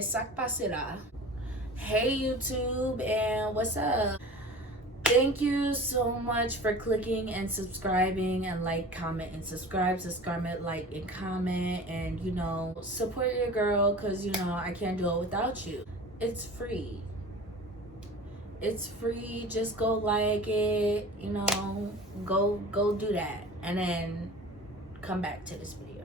Sak pasira. Hey YouTube, and what's up? Thank you so much for clicking and subscribing and like, comment, and subscribe, like, and comment, and support your girl, because I can't do it without you. It's free. It's free. Just go like it, go do that, and then come back to this video.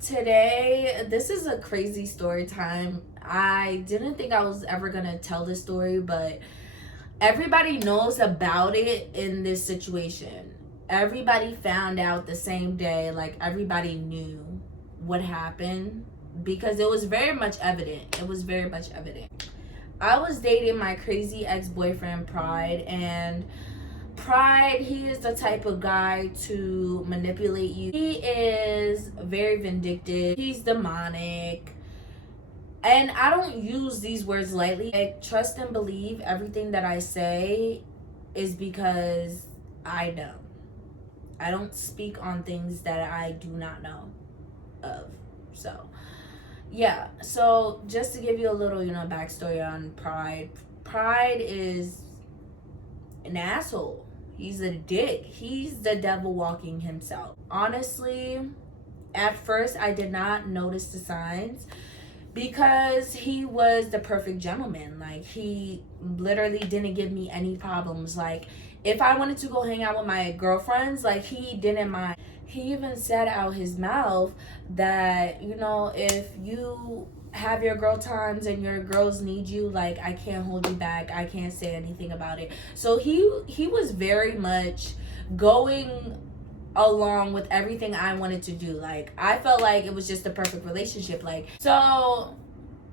Today, this is a crazy story time. I didn't think I was ever gonna tell this story, but everybody knows about it in this situation. Everybody found out the same day. Like, everybody knew what happened because it was very much evident. I was dating my crazy ex-boyfriend, Pride, and Pride, he is the type of guy to manipulate you. He is very vindictive. He's demonic. And I don't use these words lightly. Like, trust and believe everything that I say is because I know. I don't speak on things that I do not know of. So, yeah. So, just to give you a little, backstory on Pride. Pride is an asshole. He's a dick. He's the devil walking himself. Honestly, at first I did not notice the signs because he was the perfect gentleman. Like, he literally didn't give me any problems. Like, if I wanted to go hang out with my girlfriends, like, he didn't mind. He even said out his mouth that, if you have your girl times and your girls need you, like, I can't hold you back. I can't say anything about it. So he was very much going along with everything I wanted to do. Like, I felt like it was just the perfect relationship. Like, so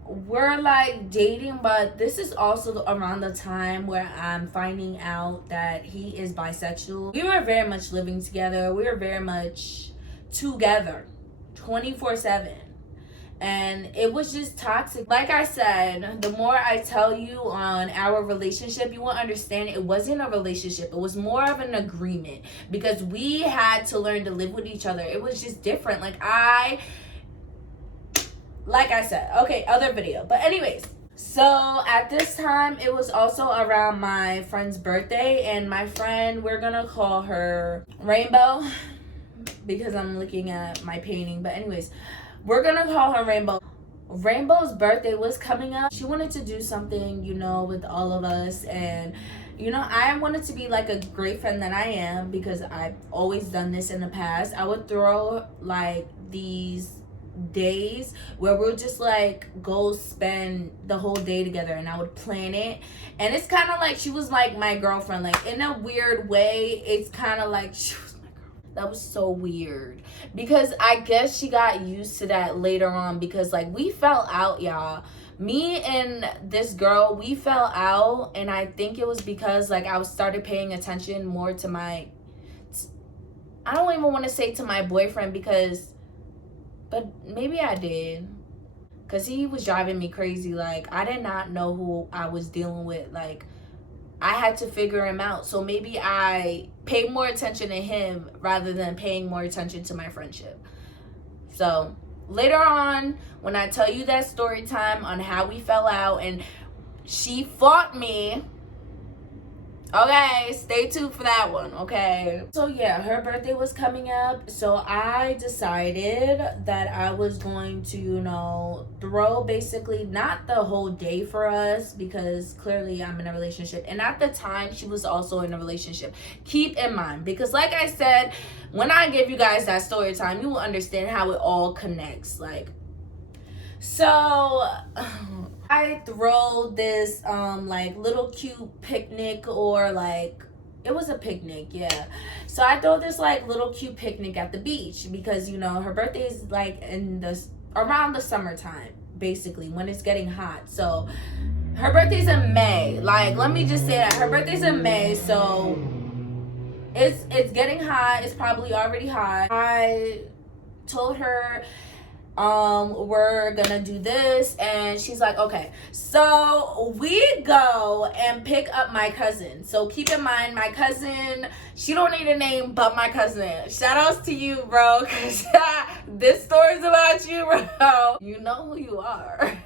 we're like dating, but this is also around the time where I'm finding out that he is bisexual. We were very much living together. We were very much together 24/7. And it was just toxic. Like I said, the more I tell you on our relationship, you will understand it wasn't a relationship. It was more of an agreement because we had to learn to live with each other. It was just different. Like I said, okay, other video. But anyways, so at this time, it was also around my friend's birthday. And my friend, we're going to call her Rainbow because I'm looking at my painting. But anyways, we're gonna call her Rainbow. Rainbow's birthday was coming up. She wanted to do something, with all of us. And, I wanted to be like a great friend that I am because I've always done this in the past. I would throw like these days where we'll just like go spend the whole day together, and I would plan it. And it's kind of like she was like my girlfriend. Like, in a weird way, it's kind of like she was my girl. That was so weird because I guess she got used to that later on because like we fell out, y'all. Me and this girl, we fell out, and I think it was because like I started paying attention more to I don't even want to say to my boyfriend but maybe I did, because he was driving me crazy. Like, I did not know who I was dealing with. Like, I had to figure him out. So maybe I paid more attention to him rather than paying more attention to my friendship. So later on, when I tell you that story time on how we fell out and she fought me, okay, stay tuned for that one, okay? So yeah, her birthday was coming up. So I decided that I was going to, throw basically not the whole day for us because clearly I'm in a relationship. And at the time, she was also in a relationship. Keep in mind, because like I said, when I give you guys that story time, you will understand how it all connects. Like, so I throw this like little cute picnic, or like it was a picnic, yeah. So I throw this like little cute picnic at the beach because her birthday is like around the summertime, basically when it's getting hot. So her birthday's in May. Like, let me just say that her birthday's in May, so it's getting hot. It's probably already hot. I told her we're gonna do this, and she's like, okay. So we go and pick up my cousin. So keep in mind, my cousin, she don't need a name but my cousin. Shout outs to you, bro, because this story's about you, bro. You know who you are.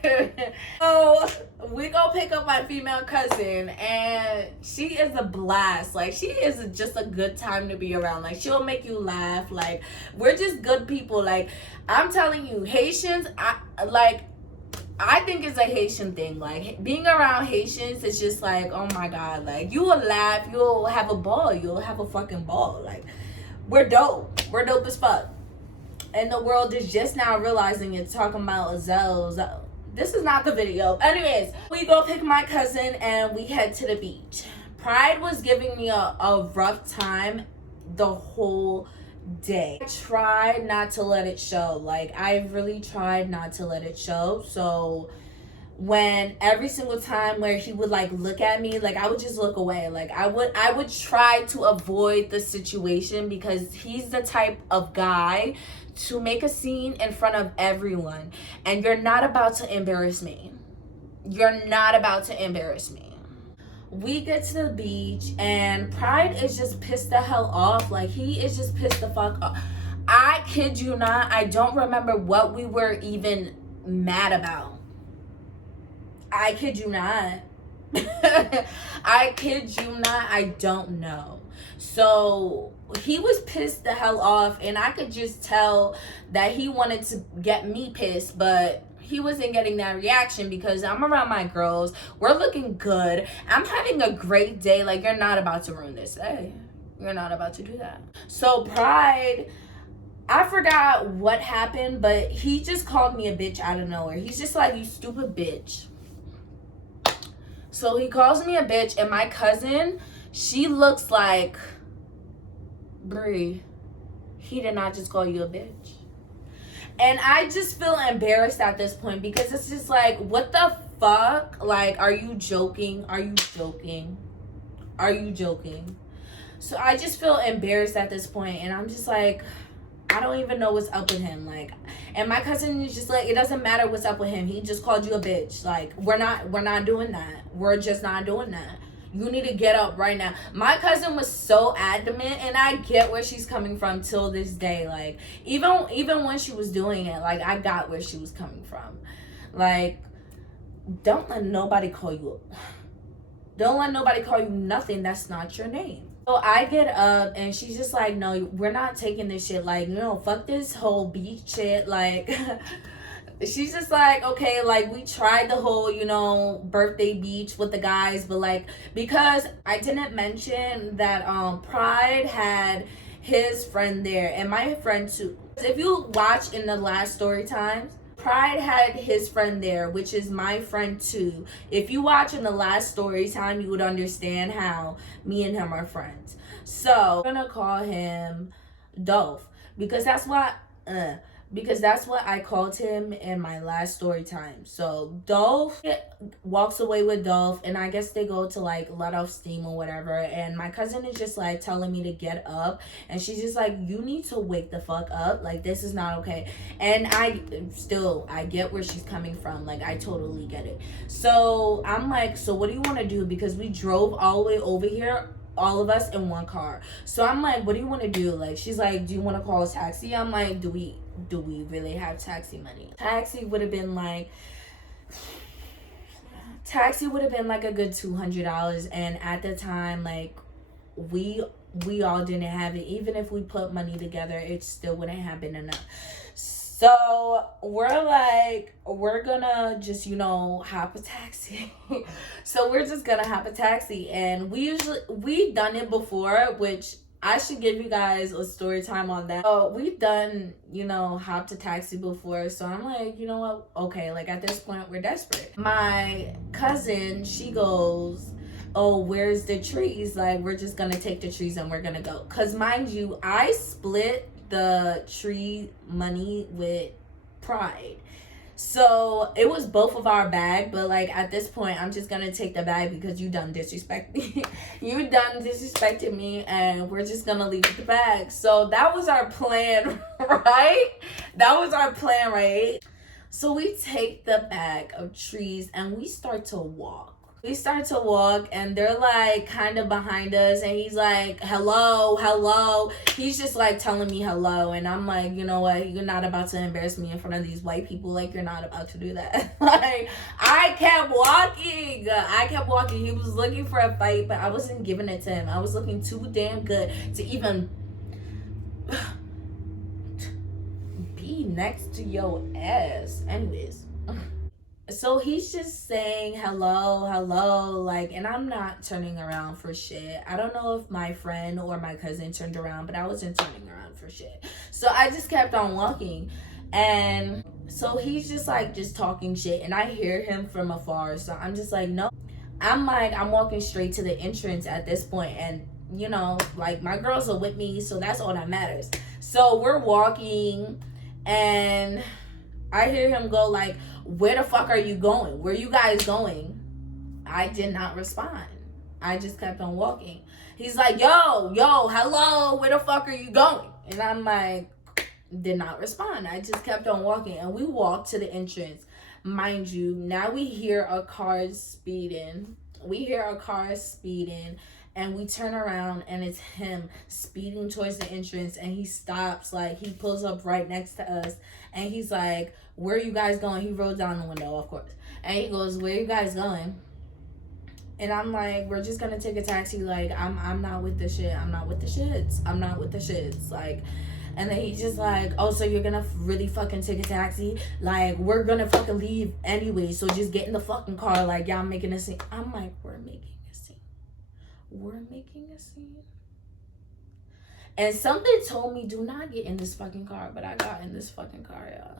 pick up my female cousin, and she is a blast. Like, she is just a good time to be around. Like, she'll make you laugh. Like, we're just good people. Like, I'm telling you, Haitians, I think it's a Haitian thing. Like, being around Haitians is just like, oh my God. Like, you will laugh. You'll have a ball. You'll have a fucking ball. Like, we're dope. We're dope as fuck. And the world is just now realizing it's talking about Zell. This is not the video. Anyways, we go pick my cousin and we head to the beach. Pride was giving me a rough time the whole day. I tried not to let it show. Like, I really tried not to let it show. So when every single time where he would like look at me, like I would just look away. Like I would try to avoid the situation, because he's the type of guy to make a scene in front of everyone, and you're not about to embarrass me. You're not about to embarrass me. We get to the beach and Pride is just pissed the hell off. Like, he is just pissed the fuck off. I kid you not, I don't remember what we were even mad about. I kid you not. I kid you not, I don't know. So he was pissed the hell off, and I could just tell that he wanted to get me pissed, but he wasn't getting that reaction because I'm around my girls. We're looking good. I'm having a great day. Like, you're not about to ruin this day. You're not about to do that. So Pride, I forgot what happened, but he just called me a bitch out of nowhere. He's just like, you stupid bitch. So he calls me a bitch, and my cousin, she looks like, Bree, he did not just call you a bitch. And I just feel embarrassed at this point, because it's just like, what the fuck? Like, are you joking? Are you joking? Are you joking? So I just feel embarrassed at this point, and I'm just like, I don't even know what's up with him. Like, and my cousin is just like, it doesn't matter what's up with him. He just called you a bitch. Like, we're not doing that. We're just not doing that. You need to get up right now. My cousin was so adamant, and I get where she's coming from till this day. Like, even when she was doing it, like, I got where she was coming from. Like, don't let nobody call you nothing that's not your name. So I get up, and she's just like, no, we're not taking this shit. Like, fuck this whole beach shit. Like, she's just like, okay, like, we tried the whole, birthday beach with the guys, but like, because I didn't mention that Pride had his friend there, and my friend too. If you watch in the last story times, Pride had his friend there, which is my friend too. If you watch in the last story time, you would understand how me and him are friends. So I'm gonna call him Dolph, because that's what I called him in my last story time. So Dolph walks away with Dolph, and I guess they go to like let off steam or whatever, and my cousin is just like telling me to get up, and she's just like, you need to wake the fuck up. Like, this is not okay. And I get where she's coming from. Like, I totally get it. So I'm like, so what do you want to do? Because we drove all the way over here, all of us in one car. So I'm like, what do you want to do? Like, she's like, do you want to call a taxi? I'm like, do we really have taxi money? Taxi would have been like a good $200, and at the time, like, we all didn't have it. Even if we put money together, it still wouldn't have been enough. So we're like, we're gonna just, hop a taxi. So we're just gonna hop a taxi, and we've done it before, which I should give you guys a story time on that. We've done, hopped a taxi before. So I'm like, you know what? Okay, like, at this point, we're desperate. My cousin, she goes, oh, where's the trees? Like, we're just gonna take the trees and we're gonna go. Because mind you, I split the tree money with Pride. So it was both of our bag, but like, at this point, I'm just gonna take the bag because you done disrespect me. You done disrespected me, and we're just gonna leave with the bag. So that was our plan, right? That was our plan, right? So we take the bag of trees and we start to walk. We start to walk and they're like kind of behind us, and he's like, hello, hello. He's just like telling me hello, and I'm like, you know what, you're not about to embarrass me in front of these white people. Like, you're not about to do that. Like, I kept walking. He was looking for a fight, but I wasn't giving it to him. I was looking too damn good to even be next to your ass. Anyways, so he's just saying hello, hello, like, and I'm not turning around for shit. I don't know if my friend or my cousin turned around, but I wasn't turning around for shit. So I just kept on walking, and so he's just like just talking shit, and I hear him from afar. So I'm just like, no. I'm walking straight to the entrance at this point, and you know, like, my girls are with me, so that's all that matters. So we're walking, and I hear him go like, where the fuck are you going? Where you guys going? I did not respond. I just kept on walking. He's like, yo, hello, where the fuck are you going? And I'm like, did not respond. I just kept on walking, and we walked to the entrance. Mind you, now we hear a car speeding. And we turn around, and it's him speeding towards the entrance, and he stops, like, he pulls up right next to us, and he's like, where are you guys going? He rolled down the window, of course, and he goes, where are you guys going? And I'm like, we're just gonna take a taxi. Like, I'm not with the shit. I'm not with the shits. Like, and then he's just like, oh, so you're gonna really fucking take a taxi? Like, we're gonna fucking leave anyway, so just get in the fucking car. Like, y'all making a scene. I'm like, we're making a scene. And something told me, do not get in this fucking car, but I got in this fucking car, y'all.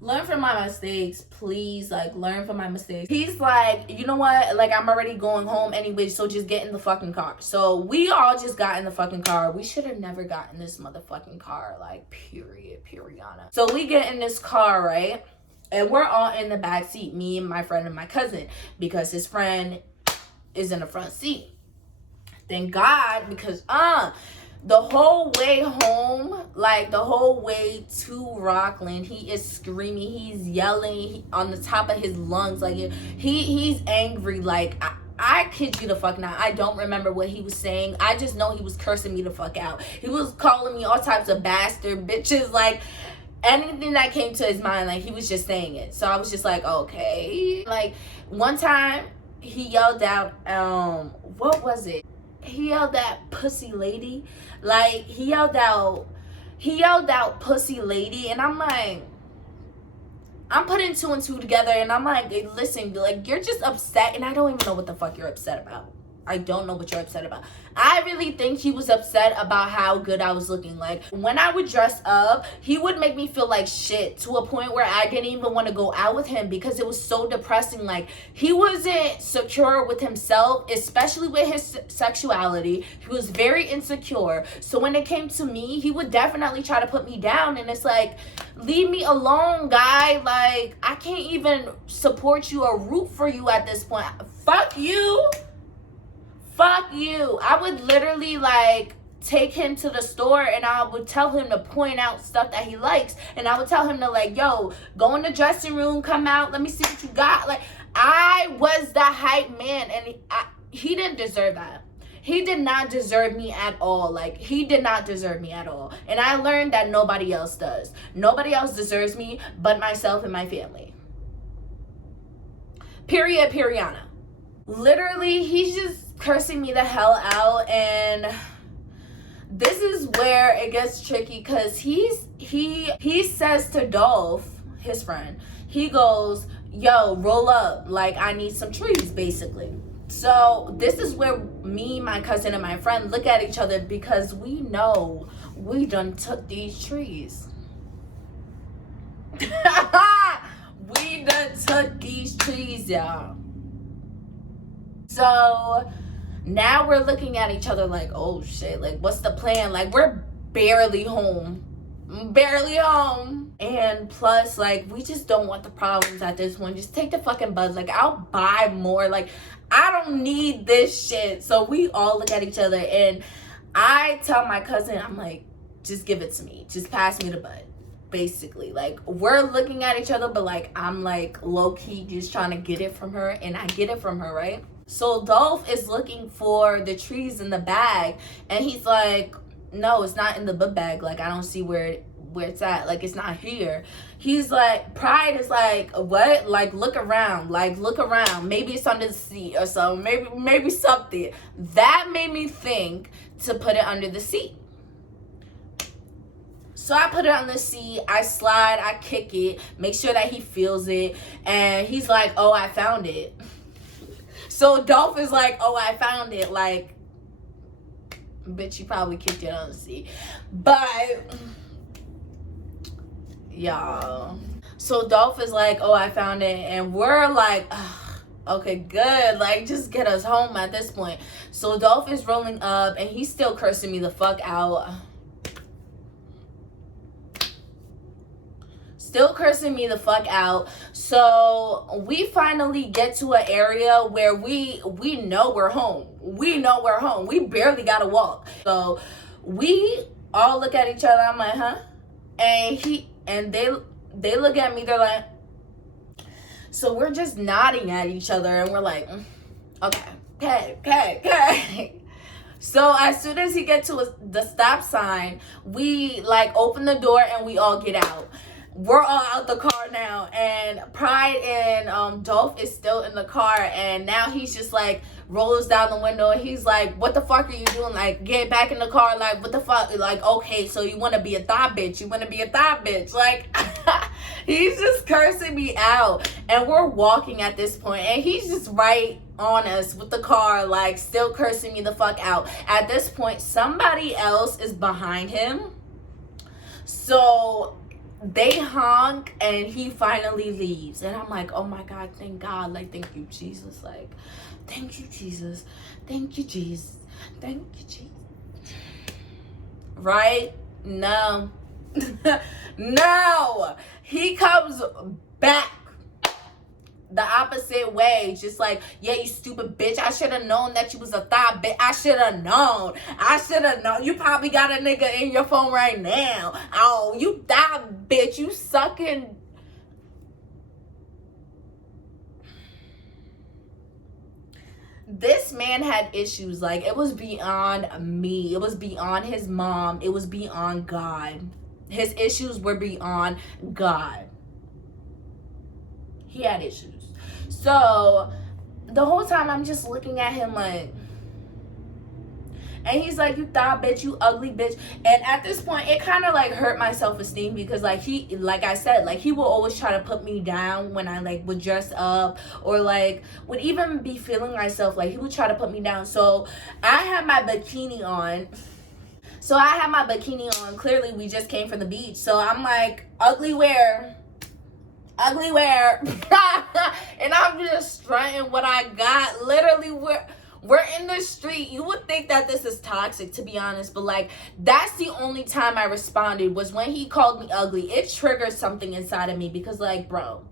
Learn from my mistakes, please. Like, learn from my mistakes. He's like, you know what? Like, I'm already going home anyway, so just get in the fucking car. So we all just got in the fucking car. We should have never gotten this motherfucking car. Like, period. So we get in this car, right? And we're all in the back seat, me and my friend and my cousin, because his friend is in the front seat. Thank God, because the whole way home, like the whole way to Rockland, he is screaming, he's yelling on the top of his lungs, like he's angry. Like, I kid you the fuck not, I don't remember what he was saying. I just know he was cursing me the fuck out. He was calling me all types of bastard bitches, like anything that came to his mind, like he was just saying it. So I was just like, okay. Like, one time he yelled out, what was it? He yelled out pussy lady. Like, he yelled out pussy lady, and I'm like, I'm putting two and two together, and I'm like, listen, like, you're just upset, and I don't even know what the fuck you're upset about. I don't know what you're upset about. I really think he was upset about how good I was looking. Like, when I would dress up, he would make me feel like shit, to a point where I didn't even want to go out with him because it was so depressing. Like, he wasn't secure with himself, especially with his sexuality. He was very insecure. So when it came to me, he would definitely try to put me down, and it's like, leave me alone, guy. Like, I can't even support you or root for you at this point. Fuck you. I would literally, like, take him to the store, and I would tell him to point out stuff that he likes, and I would tell him to, like, yo, go in the dressing room, come out, let me see what you got. Like, I was the hype man, and he didn't deserve that. He did not deserve me at all. Like, he did not deserve me at all. And I learned that nobody else does. Nobody else deserves me but myself and my family. Period. Literally, he's just cursing me the hell out, and this is where it gets tricky, because he says to Dolph, his friend, he goes, yo, roll up, like, I need some trees, basically. So this is where me, my cousin, and my friend look at each other, because we know we done took these trees. We done took these trees, y'all. So now we're looking at each other like, oh shit, like, what's the plan? Like, we're barely home. And plus, like, we just don't want the problems at this point. Just take the fucking buzz. Like, I'll buy more. Like, I don't need this shit. So we all look at each other, and I tell my cousin, I'm like, just give it to me. Just pass me the bud. basically. Like, we're looking at each other, but like I'm like low-key just trying to get it from her, and I get it from her, right? So Dolph is looking for the trees in the bag, and he's like, no, it's not in the book bag. Like, I don't see where it's at. Like, it's not here. He's like, Pride is like, what? Like, look around. Like, look around. Maybe it's under the seat or something. Maybe something. That made me think to put it under the seat. So I put it on the seat, I slide, I kick it, make sure that he feels it, and he's like, oh, I found it. So Dolph is like, oh, I found it. Like, bitch, you probably kicked it on the seat. But, y'all. So Dolph is like, oh, I found it, and we're like, okay, good. Like, just get us home at this point. So Dolph is rolling up, and he's still cursing me the fuck out. Still cursing me the fuck out. So we finally get to an area where we know we're home. We know we're home. We barely gotta walk. So we all look at each other. I'm like, huh? And they look at me. They're like, so we're just nodding at each other, and we're like, okay. So as soon as he gets to the stop sign, we like open the door and we all get out. We're all out the car now, and Pride and Dolph is still in the car, and now he's just like rolls down the window, and he's like, what the fuck are you doing? Like, get back in the car. Like, what the fuck? Like, okay, so you want to be a thought bitch. You want to be a thought bitch. Like, he's just cursing me out, and we're walking at this point, and he's just right on us with the car, like, still cursing me the fuck out. At this point, somebody else is behind him, so they honk, and he finally leaves, and I'm like, oh my God, thank God. Like, thank you, Jesus. Like, thank you, Jesus. Thank you, Jesus. Thank you, Jesus. Right? No. No. He comes back the opposite way, just like, yeah, you stupid bitch. I should have known that you was a thought bitch. I should have known. You probably got a nigga in your phone right now. Oh, you thought bitch. You sucking. This man had issues. Like, it was beyond me. It was beyond his mom. It was beyond God. His issues were beyond God. He had issues. So the whole time I'm just looking at him like, and he's like, you thought bitch, you ugly bitch. And at this point, it kind of like hurt my self-esteem, because like I said, like he will always try to put me down when I like would dress up, or like would even be feeling myself. Like, he would try to put me down. So I had my bikini on. Clearly we just came from the beach. So I'm like, ugly wear. And I'm just strutting what I got. Literally, we're in the street. You would think that this is toxic, to be honest, but like, that's the only time I responded, was when he called me ugly. It triggered something inside of me, because like, bro.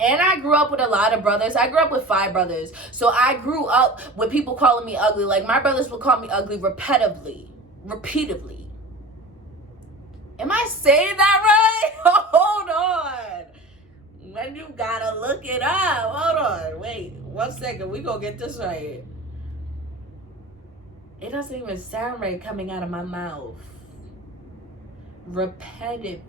And I grew up with a lot of brothers. I grew up with 5 brothers. So I grew up with people calling me ugly. Like, my brothers would call me ugly repeatedly. Am I saying that right? Hold on. When you gotta look it up. Hold on. Wait 1 second. We gonna get this right. It doesn't even sound right coming out of my mouth. Repeatedly.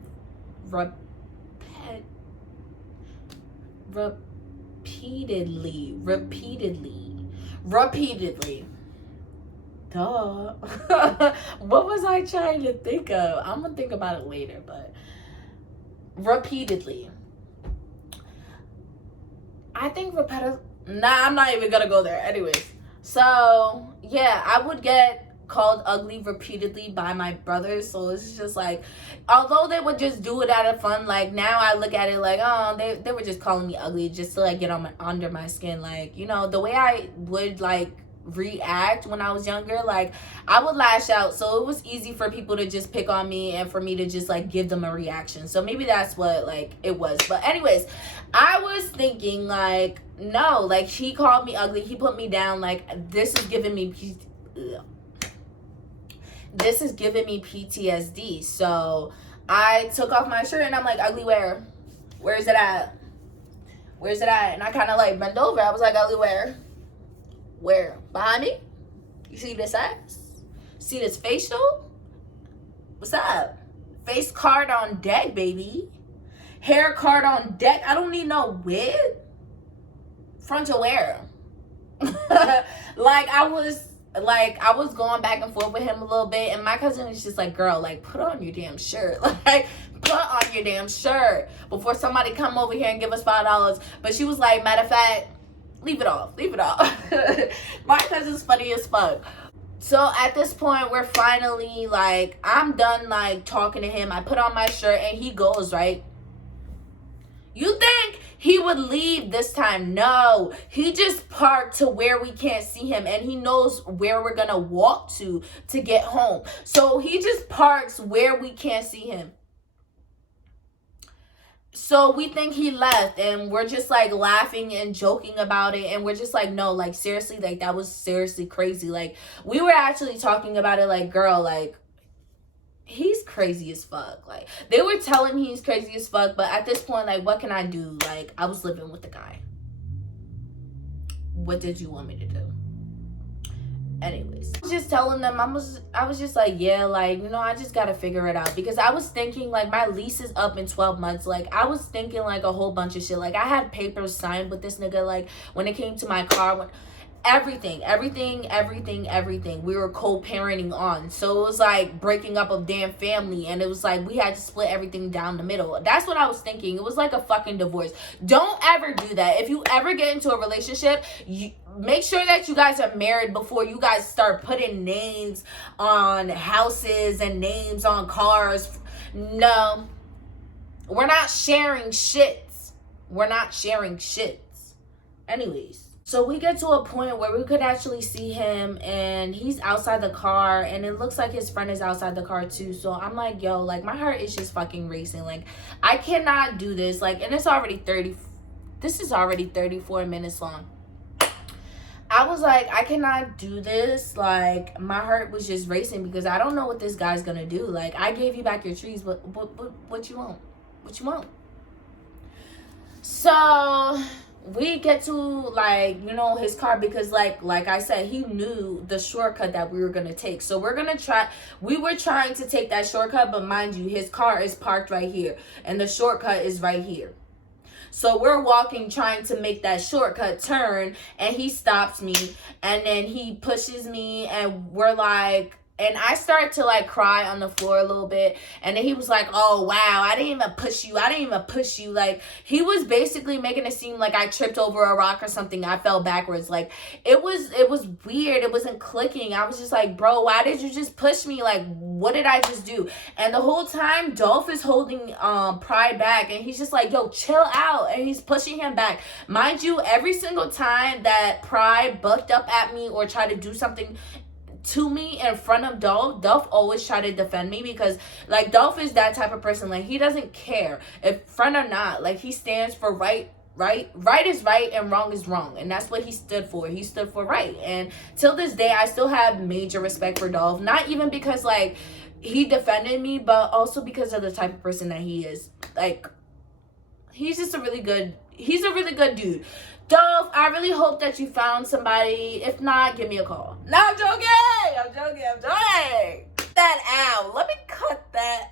Duh. What was I trying to think of? I'm gonna think about it later, but repeatedly. I think repetitive. Nah, I'm not even gonna go there. Anyways, so yeah, I would get called ugly repeatedly by my brothers. So it's just like, although they would just do it out of fun, like now I look at it like, oh, they were just calling me ugly just to like get under my skin. Like, you know, the way I would like react when I was younger, like I would lash out, so it was easy for people to just pick on me and for me to just like give them a reaction. So maybe that's what like it was. But anyways, I was thinking like, no, like he called me ugly, he put me down, like this is giving me PTSD. So I took off my shirt and I'm like, Ugly, where? Where's it at? Where's it at? And I kind of like bent over. I was like, Ugly, where? Where? Behind me? You see this ass? See this facial? What's up? Face card on deck, baby. Hair card on deck. I don't need no wig. Frontal wear. Like I was going back and forth with him a little bit, and my cousin was just like, girl, like, put on your damn shirt. Like, put on your damn shirt before somebody come over here and give us $5. But she was like, matter of fact, leave it off. My cousin's funny as fuck. So at this point, we're finally like, I'm done like talking to him. I put on my shirt and he goes, right? You think he would leave this time? No, he just parked to where we can't see him, and he knows where we're gonna walk to get home. So he just parks where we can't see him. So we think he left, and we're just like laughing and joking about it, and we're just like, no, like seriously, like that was seriously crazy. Like we were actually talking about it, like, girl, like he's crazy as fuck. Like they were telling me he's crazy as fuck, but at this point, like, what can I do? Like I was living with the guy. What did you want me to do? Anyways, I was just telling them, I was just like, yeah, like, you know, I just gotta figure it out, because I was thinking like my lease is up in 12 months. Like I was thinking like a whole bunch of shit. Like I had papers signed with this nigga, like when it came to my car, when everything we were co-parenting on. So it was like breaking up of damn family, and it was like we had to split everything down the middle. That's what I was thinking. It was like a fucking divorce. Don't ever do that. If you ever get into a relationship, you make sure that you guys are married before you guys start putting names on houses and names on cars. No, we're not sharing shits. Anyways, so we get to a point where we could actually see him, and he's outside the car, and it looks like his friend is outside the car too. So I'm like, yo, like my heart is just fucking racing. Like I cannot do this. Like, and it's already this is already 34 minutes long. I was like, I cannot do this. Like my heart was just racing because I don't know what this guy's gonna do. Like I gave you back your trees, but what you want? What you want? So we get to like, you know, his car, because like I said, he knew the shortcut that we were gonna take. So we were trying to take that shortcut, but mind you, his car is parked right here and the shortcut is right here. So we're walking, trying to make that shortcut turn, and he stops me, and then he pushes me, and we're like, and I start to like cry on the floor a little bit. And then he was like, oh wow, I didn't even push you. Like he was basically making it seem like I tripped over a rock or something. I fell backwards. Like it was weird. It wasn't clicking. I was just like, bro, why did you just push me? Like what did I just do? And the whole time Dolph is holding Pride back, and he's just like, yo, chill out, and he's pushing him back. Mind you, every single time that Pride bucked up at me or tried to do something to me in front of Dolph always try to defend me, because like Dolph is that type of person. Like he doesn't care if friend or not. Like he stands for right is right and wrong is wrong, and that's what he stood for. He stood for right, and till this day I still have major respect for Dolph. Not even because like he defended me, but also because of the type of person that he is. Like he's a really good dude. Dolph, I really hope that you found somebody. If not, give me a call. No, I'm joking. That out. Let me cut that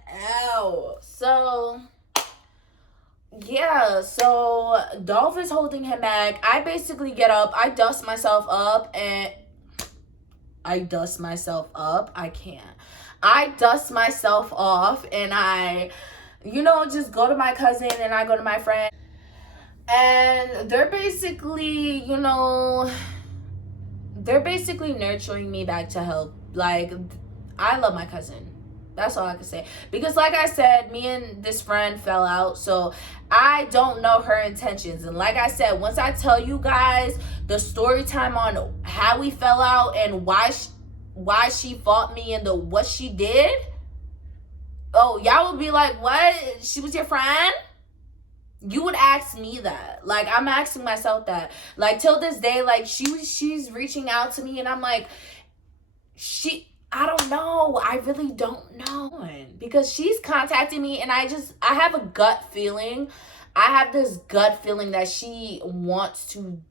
out. So, yeah. So, Dolph is holding him back. I basically get up. I dust myself up. I dust myself off. And I, you know, just go to my cousin and I go to my friend. And they're basically, you know, nurturing me back to health. Like, I love my cousin. That's all I can say. Because like I said, me and this friend fell out. So I don't know her intentions. And like I said, once I tell you guys the story time on how we fell out and why she fought me and what she did, oh, y'all would be like, what? She was your friend? You would ask me that. Like, I'm asking myself that. Like, till this day, like, she's reaching out to me, and I'm like, I don't know. I really don't know. Because she's contacting me and I have a gut feeling. I have this gut feeling that she wants to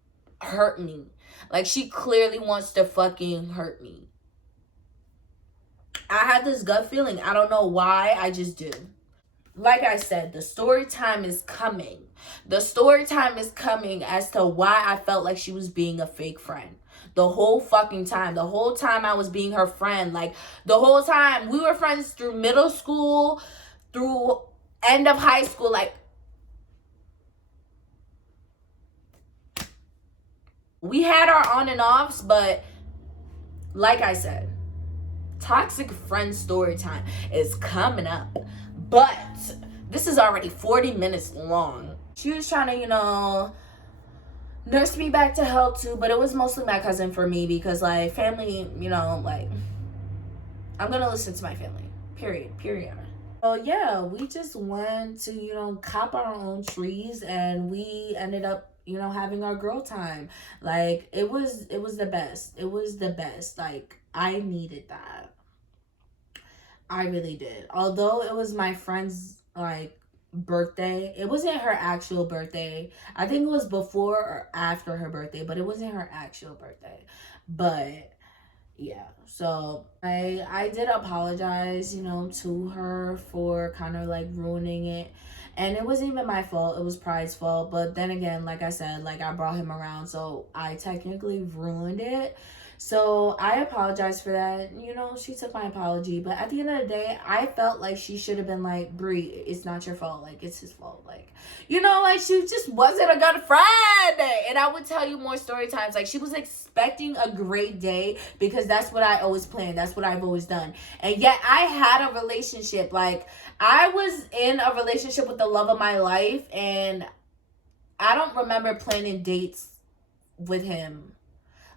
hurt me. Like, she clearly wants to fucking hurt me. I have this gut feeling. I don't know why. I just do. Like I said, the story time is coming. The story time is coming as to why I felt like she was being a fake friend. The whole fucking time. The whole time I was being her friend. Like, the whole time. We were friends through middle school, through end of high school. Like, we had our on and offs, but like I said, toxic friend story time is coming up. But this is already 40 minutes long. She was trying to, nurse me back to health too, but it was mostly my cousin for me because, like, family, like, I'm gonna listen to my family. Period. So yeah, we just went to, cop our own trees, and we ended up, having our girl time. Like, it was the best. It was the best. Like, I needed that. I really did. Although it was my friend's, like, birthday, it wasn't her actual birthday. I think it was before or after her birthday, but it wasn't her actual birthday. But yeah, so I did apologize, to her for kind of like ruining it. And it wasn't even my fault. It was Pride's fault. But then again, like I said, like, I brought him around, so I technically ruined it. So I apologize for that. She took my apology. But at the end of the day, I felt like she should have been like, Brie, it's not your fault. Like, it's his fault. Like, like, she just wasn't a good friend. And I would tell you more story times. Like, she was expecting a great day because that's what I always planned. That's what I've always done. And yet I had a relationship. Like, I was in a relationship with the love of my life. And I don't remember planning dates with him.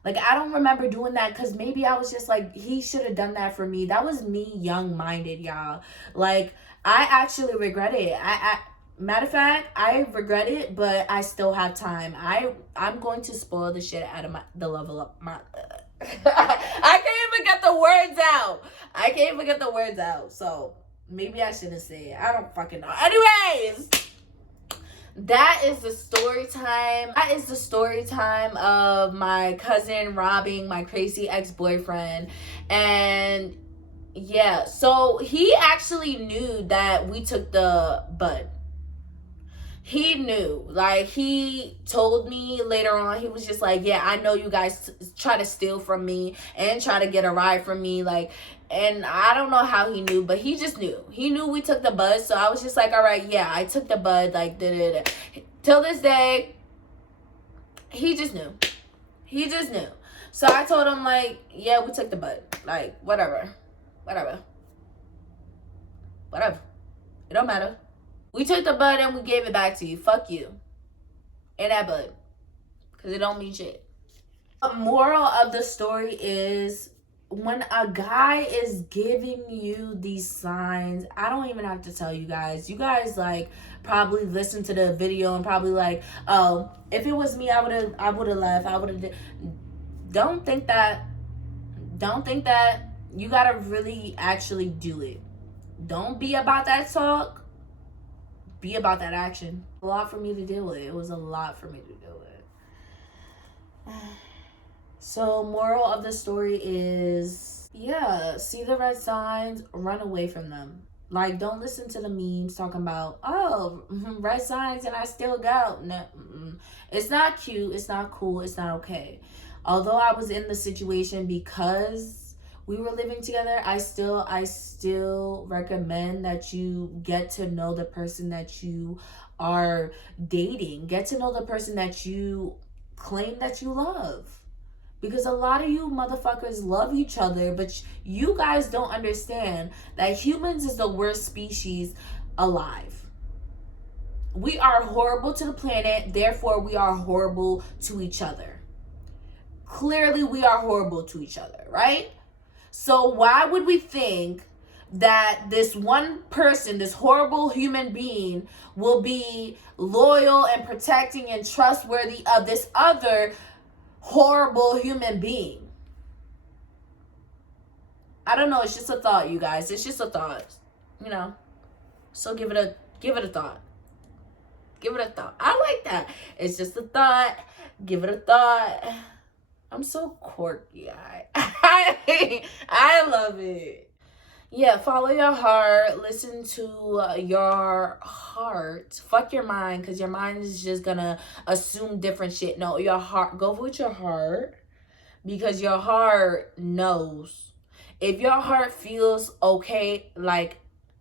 Like, I don't remember doing that because maybe I was just like, he should have done that for me. That was me young-minded, y'all. Like, I actually regret it. Matter of fact, I regret it, but I still have time. I'm going to spoil the shit out of the level up. I can't even get the words out. So, maybe I shouldn't say it. I don't fucking know. Anyways, that is the story time. That is the story time of my cousin robbing my crazy ex-boyfriend. And yeah, so he actually knew that we took the bud. He knew. Like, he told me later on, he was just like, yeah, I know you guys try to steal from me and try to get a ride from me. Like, and I don't know how he knew, but he just knew. He knew we took the bud. So I was just like, all right, yeah, I took the bud. Like, till this day, he just knew. He just knew. So I told him, like, yeah, we took the bud. Like, whatever. It don't matter. We took the bud and we gave it back to you. Fuck you. And that bud. Because it don't mean shit. The moral of the story is, when a guy is giving you these signs, I don't even have to tell you guys. You guys, like, probably listen to the video and probably like, oh, if it was me, I would have left. Don't think that. You gotta really actually do it. Don't be about that talk. Be about that action. A lot for me to deal with. It was a lot for me to deal with. So, moral of the story is, yeah, see the red signs, run away from them. Like, don't listen to the memes talking about, oh, red signs and I still go. No, it's not cute. It's not cool. It's not okay. Although I was in the situation because we were living together, I still recommend that you get to know the person that you are dating. Get to know the person that you claim that you love. Because a lot of you motherfuckers love each other, but you guys don't understand that humans is the worst species alive. We are horrible to the planet, therefore we are horrible to each other. Clearly we are horrible to each other, right? So why would we think that this one person, this horrible human being, will be loyal and protecting and trustworthy of this other horrible human being? I don't know. It's just a thought, you guys. It's just a thought, you know. So give it a thought. Give it a thought. I like that. It's just a thought. Give it a thought. I'm so quirky. I love it. Yeah, follow your heart. Listen to your heart. Fuck your mind, because your mind is just gonna assume different shit. No, your heart. Go with your heart, because your heart knows. If your heart feels okay, like,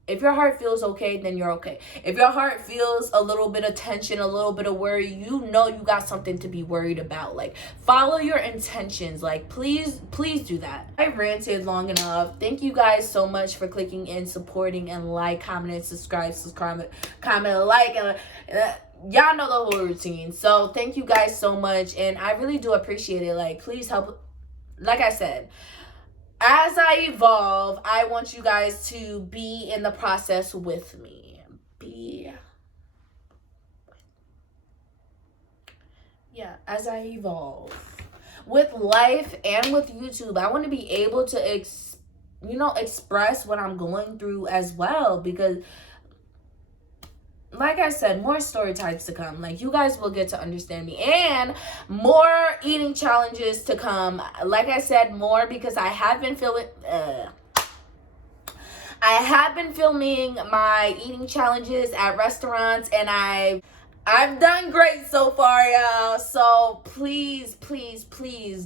if your heart feels okay, then you're okay. If your heart feels a little bit of tension, a little bit of worry, you know you got something to be worried about. Like, follow your intentions. Like, please do that. I ranted long enough. Thank you guys so much for clicking in, supporting, and like, comment, and subscribe, comment, like, and y'all know the whole routine. So thank you guys so much, and I really do appreciate it. Like, please help. Like I said, as I evolve, I want you guys to be in the process with me. As I evolve with life and with YouTube, I want to be able to express what I'm going through as well, because like I said, more story types to come. Like, you guys will get to understand me, and more eating challenges to come. Like I said, more, because I have been filming my eating challenges at restaurants, and I've done great so far, y'all. So please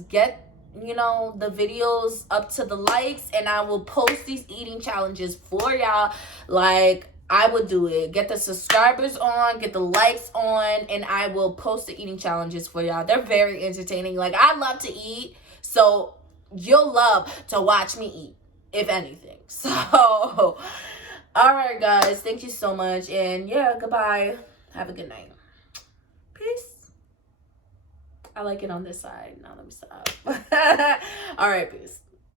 get the videos up to the likes, and I will post these eating challenges for y'all. Like, I would do it. Get the subscribers on, get the likes on, and I will post the eating challenges for y'all. They're very entertaining. Like, I love to eat, so you'll love to watch me eat, if anything. So, all right, guys. Thank you so much, and yeah, goodbye. Have a good night. Peace. I like it on this side. Now let me stop. All right, peace.